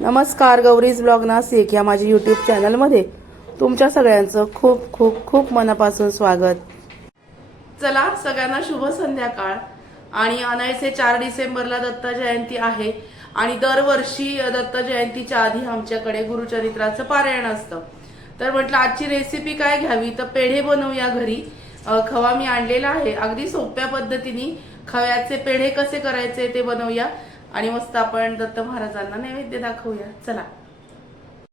नमस्कार, गौरीज ब्लॉग नाशिक या माझ्या यूट्यूब चॅनलमध्ये तुमच्या सगळ्यांचं खूप खूप खूप मनापासून स्वागत। चला, सगळ्यांना शुभ संध्याकाळ। आणि अनायसे 4 डिसेंबरला दत्त जयंती आहे आणि दरवर्षी दत्त जयंतीच्या आधी आमच्याकडे गुरुचरित्राचं पारायण असतं। तर म्हटलं आजची रेसिपी काय घ्यावी, तर पेढे बनवूया घरी। खवा मी आणलेला आहे, अगदी सोप्या पद्धतीने खव्याचे पेढे कसे करायचे ते बनवूया आणि मस्त आपण दत्त महाराजांना नैवेद्य दाखवूया। चला,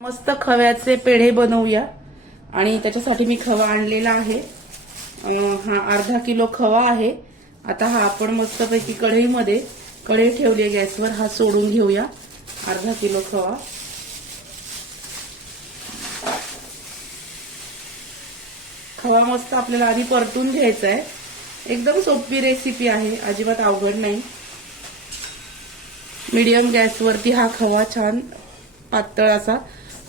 मस्त खव्याचे पेढे बनवूया। आणि त्याच्यासाठी मी खवा आणलेला आहे, हा अर्धा किलो खवा आहे। आता हा आपण मस्तपैकी कढईमध्ये, कढई ठेवली गॅसवर, हा सोडून घेऊया अर्धा किलो खवा। खवा मस्त आपल्याला आधी परतून घ्यायचा आहे। एकदम सोपी रेसिपी आहे, अजिबात अवघड नाही। मीडियम गॅसवरती हा खवा छान पातळ असा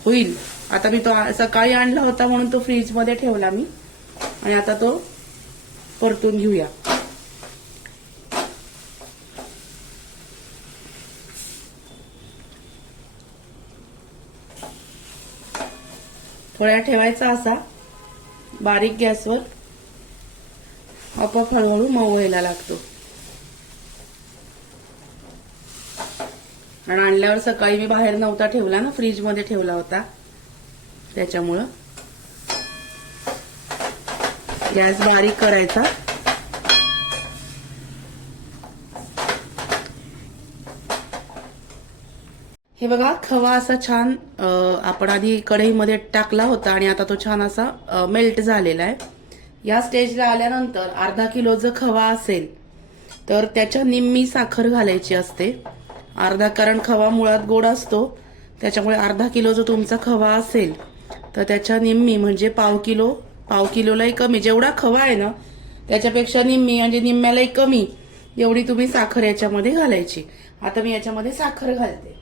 होईल। आता मी तो सकाळी आणला होता म्हणून तो फ्रीज मध्ये ठेवला मी, आणि आता तो परतून घेऊया। थोड्या ठेवायचा असा बारीक गॅसवर, आपोआप हळूहळू मऊ व्हायला लागतो। आणि आणल्यावर सकाळी मी बाहेर नव्हता ठेवला ना, फ्रीज मध्ये ठेवला होता, त्याच्यामुळं गॅस बारीक करायचा। हे बघा, खवा असा छान आपण आधी कढईमध्ये टाकला होता आणि आता तो छान असा मेल्ट झालेला आहे। या स्टेजला आल्यानंतर अर्धा किलो जर खवा असेल तर त्याच्या निम्मी साखर घालायची असते। कारण खवा मुळात गोड असतो, त्याच्यामुळे अर्धा किलो जो तुमचा खवा असेल तर त्याच्या निम्मी म्हणजे पाव किलोलाही कमी, जेवढा खवा आहे ना त्याच्यापेक्षा निम्मी म्हणजे निम्म्यालाही कमी एवढी तुम्ही साखर याच्यामध्ये घालायची। आता मी याच्यामध्ये साखर घालते।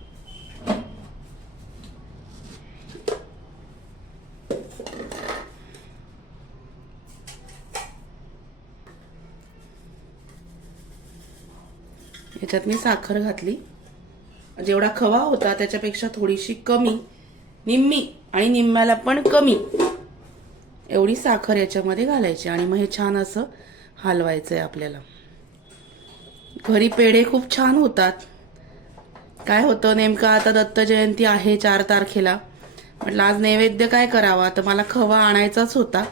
याच्यात मी साखर घातली, जेवढा खवा होता त्याच्यापेक्षा थोडीशी कमी, निम्मी आणि निम्म्याला पण कमी एवढी साखर याच्यामध्ये घालायची। आणि मग हे छान असं हलवायचंय आपल्याला। घरी पेढे खूप छान होतात। काय होतं नेमकं, आता दत्त जयंती आहे 4 तारखेला, म्हटलं आज नैवेद्य काय करावा, तर मला खवा आणायचाच होता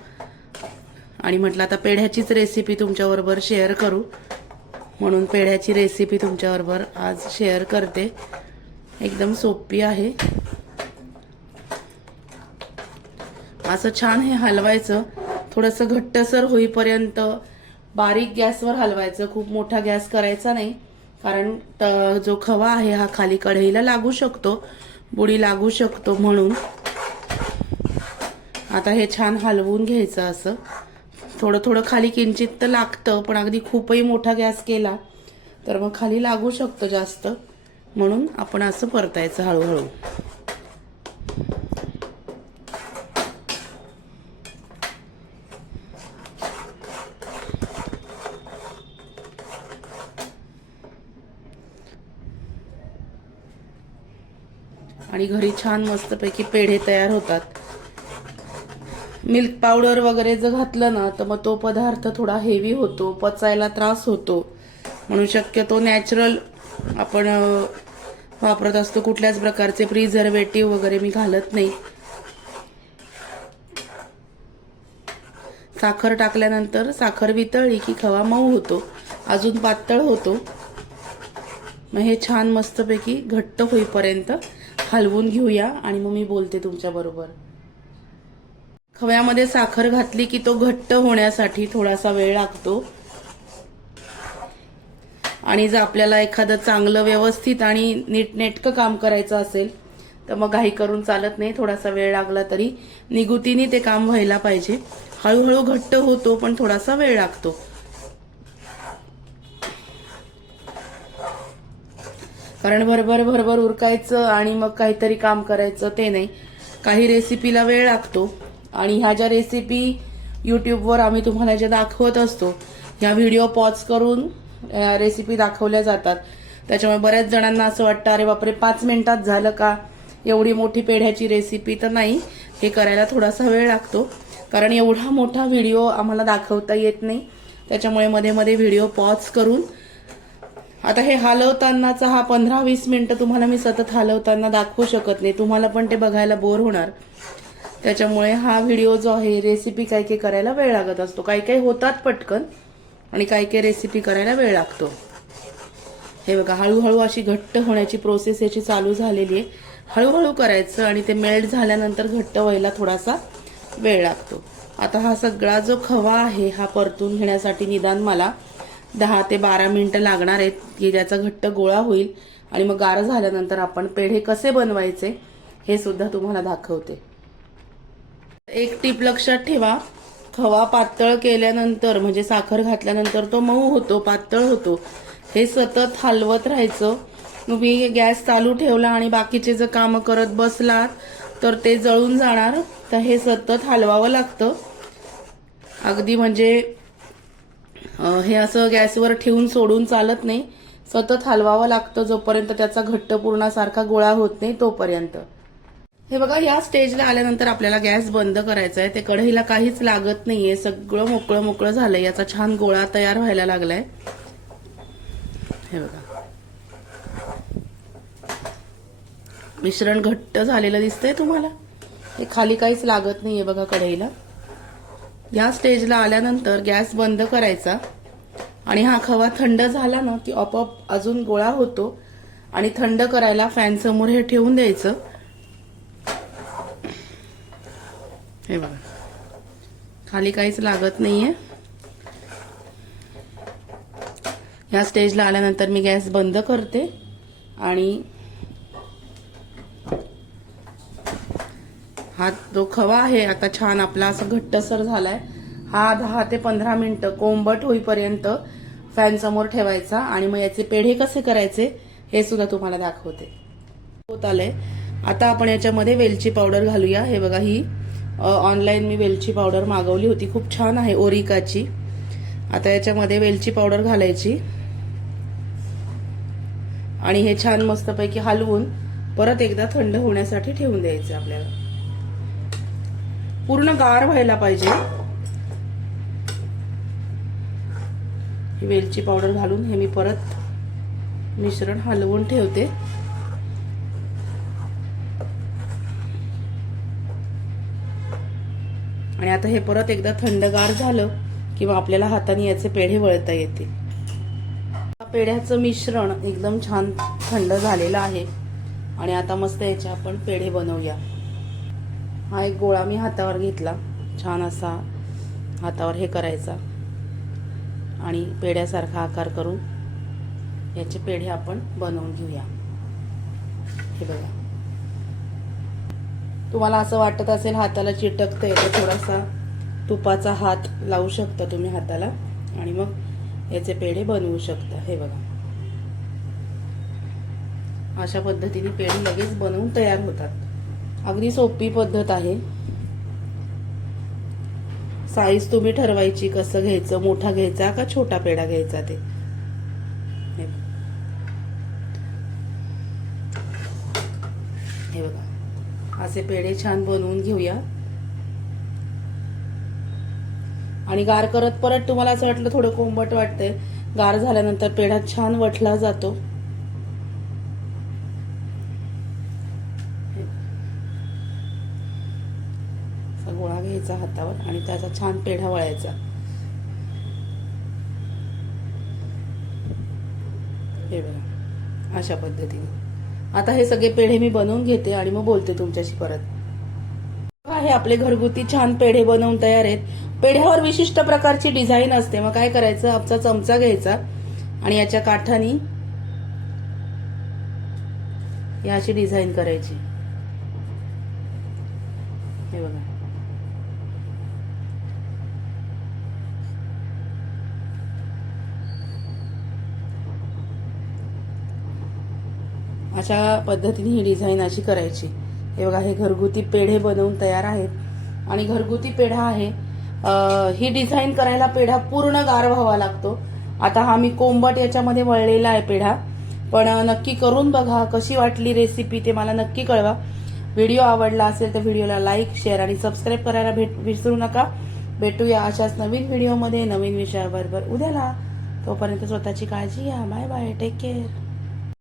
आणि म्हटलं आता पेढ्याचीच रेसिपी तुमच्याबरोबर शेअर करू, म्हणून पेढ्याची रेसिपी तुमच्याबरोबर आज शेअर करते। एकदम सोपी आहे। असं छान हे हलवायचं, थोडंसं घट्टसर होईपर्यंत बारीक गॅसवर हलवायचं, खूप मोठा गॅस करायचा नाही, कारण जो खवा आहे हा खाली कढईला लागू शकतो, बुडी लागू शकतो, म्हणून आता हे छान हलवून घ्यायचं। असं थोडं थोडं खाली किंचित तर लागतं, पण अगदी खूपही मोठा गॅस केला तर मग खाली लागू शकतो जास्त, म्हणून आपण असं परतायचं हळूहळू। आणि घरी छान मस्तपैकी पेढे तयार होतात। मिल्क पावडर वगैरे जर घातलं ना तर मग तो पदार्थ थोडा हेवी होतो, पचायला त्रास होतो, म्हणून शक्यतो नॅचरल आपण वापरत असतो। कुठल्याच प्रकारचे प्रिझर्वेटिव्ह वगैरे मी घालत नाही। साखर टाकल्यानंतर साखर वितळली की खवा मऊ होतो, अजून पातळ होतो। मग हे छान मस्तपैकी घट्ट होईपर्यंत हलवून घेऊया आणि मग मी बोलते तुमच्या बरोबर। खव्यामध्ये साखर घातली की तो घट्ट होण्यासाठी थोडासा वेळ लागतो, आणि जर आपल्याला एखादं चांगलं व्यवस्थित आणि नीटनेटकं काम करायचं असेल तर मग घाई करून चालत नाही, थोडासा वेळ लागला तरी निगुतीने ते काम व्हायला पाहिजे। हळूहळू घट्ट होतो पण थोडासा वेळ लागतो, कारण भरभर उरकायचं आणि मग काहीतरी काम करायचं ते नाही। काही रेसिपीला वेळ लागतो, आणि ह्या ज्या रेसिपी यूट्यूबवर आम्ही तुम्हाला ज्या दाखवत असतो ह्या व्हिडिओ पॉज करून रेसिपी दाखवल्या जातात, त्याच्यामुळे बऱ्याच जणांना असं वाटतं अरे बापरे 5 मिनिटात झालं का, एवढी मोठी पेढ्याची रेसिपी तर नाही, हे करायला थोडासा वेळ लागतो कारण एवढा मोठा व्हिडिओ आम्हाला दाखवता येत नाही, त्याच्यामुळे मध्ये मध्ये व्हिडिओ पॉज करून आता हे हलवतानाचा हा 15-20 मिनिटं तुम्हाला मी सतत हलवताना दाखवू शकत नाही, तुम्हाला पण ते बघायला बोर होणार, त्याच्यामुळे हा व्हिडिओ जो आहे रेसिपी काय काय करायला वेळ लागत असतो, काही काही होतात पटकन आणि काही काही रेसिपी करायला वेळ लागतो। हे बघा हळूहळू अशी घट्ट होण्याची प्रोसेस याची चालू झालेली आहे, हळूहळू करायचं आणि ते मेल्ट झाल्यानंतर घट्ट व्हायला थोडासा वेळ लागतो। आता हा सगळा जो खवा आहे हा परतून घेण्यासाठी निदान मला 10 ते 12 मिनिटं लागणार आहेत की त्याचा घट्ट गोळा होईल आणि मग गार झाल्यानंतर आपण पेढे कसे बनवायचे हे सुद्धा तुम्हाला दाखवते। एक टिप लक्षात ठेवा, खवा पातळ केल्यानंतर म्हणजे साखर घातल्यानंतर तो मऊ होतो, पातळ होतो, हे सतत हलवत राहायचं। तुम्ही गॅस चालू ठेवला आणि बाकीचे जर काम करत बसलात तर ते जळून जाणार, तर हे सतत हलवावं लागतं। अगदी म्हणजे हे असं गॅसवर ठेवून सोडून चालत नाही, सतत हलवावं लागतं जोपर्यंत त्याचा घट्टपूर्णासारखा गोळा होत नाही तोपर्यंत। हे बघा या स्टेजला आल्यानंतर आपल्याला गॅस बंद करायचा आहे, ते कढईला काहीच लागत नाहीये, सगळं मोकळं मोकळं झालंय, याचा छान गोळा तयार व्हायला लागलाय। हे बघा मिश्रण घट्ट झालेलं दिसतंय तुम्हाला, हे खाली काहीच लागत नाहीये बघा कढईला। या स्टेजला आल्यानंतर गॅस बंद करायचा आणि हा खवा थंड झाला ना की आपोआप अजून गोळा होतो आणि थंड करायला फॅन समोर हे ठेवून द्यायचं। हे बघा खाली काहीच लागत नाहीये। या स्टेजला आल्यानंतर मी गॅस बंद करते आणि हा जो खवा आहे आता छान आपला असा घट्टसर झालाय, हा 10 ते 15 मिनिटं कोंबट होईपर्यंत फॅन समोर ठेवायचा आणि मग याचे पेढे कसे करायचे हे सुद्धा तुम्हाला दाखवते। होत आलंय, आता आपण याच्यामध्ये वेलची पावडर घालूया। हे बघा ही ऑनलाईन मी वेलची पावडर मागवली होती, खूप छान आहे ओरिकाची। आता याच्यामध्ये वेलची पावडर घालायची आणि हे छान मस्तपैकी हलवून परत एकदा थंड होण्यासाठी ठेवून द्यायचं। आपल्याला पूर्ण गार व्हायला पाहिजे। ही वेलची पावडर घालून हे मी परत मिश्रण हलवून ठेवते आणि आता हे परत एकदा थंडगार झालं किंवा आपल्याला हाताने याचे पेढे वळता येते। पेढ्याचं मिश्रण एकदम छान थंड झालेलं आहे आणि आता मस्त याचे आपण पेढे बनवूया। हा एक गोळा मी हातावर घेतला, छान असा हातावर हे करायचा आणि पेढ्यासारखा आकार करून याचे पेढे आपण बनवून घेऊया। हे बघा तुम्हाला असं वाटत असेल हाताला चिटकतंय तर थोडासा तुपाचा हात लावू शकता तुम्ही हाताला आणि मग याचे पेढे बनवू शकता। हे बघा अशा पद्धतीने पेढे लगेच बनवून तयार होतात, अगदी सोपी पद्धत आहे। साईज तुम्ही ठरवायची, कसं घ्यायचं, मोठा घ्यायचा का छोटा पेढा घ्यायचा ते। हे बघा असे पेढे छान बनवून घेऊया आणि गार करत परत तुम्हाला असं वाटलं थोडं कोंबट वाटतंय, गार झाल्यानंतर पेढा छान वठला जातो। गोळा घ्यायचा हातावर आणि त्याचा छान पेढा वळायचा। हे बघा अशा पद्धतीने आता हे सगळे पेढे मी बनवून घेते आणि मग बोलते तुमच्याशी परत। हे आपले घरगुती छान पेढे बनवून तयार आहेत। पेढ्यावर विशिष्ट प्रकारची डिझाईन असते, मग काय करायचं, आपचा चमचा घ्यायचा आणि याच्या काठानी अशी डिझाईन करायची। हे बघा अशा पद्धतीने ही डिझाईन अशी करायची। हे बघा हे घरगुती पेढे बनवून तयार आहेत आणि घरगुती पेढा आहे। ही डिझाईन करायला पेढा पूर्ण गार व्हावा लागतो। आता हा मी कोंबट याच्यामध्ये वळलेला आहे पेढा, पण नक्की करून बघा, कशी वाटली रेसिपी ते मला नक्की कळवा। व्हिडिओ आवडला असेल तर व्हिडिओला लाईक, शेअर आणि सबस्क्राईब करायला विसरू नका. भेटूया अशाच नवीन व्हिडिओमध्ये नवीन विषयाबरोबर उद्याला. तोपर्यंत स्वतःची काळजी घ्या. Bye bye. Take care.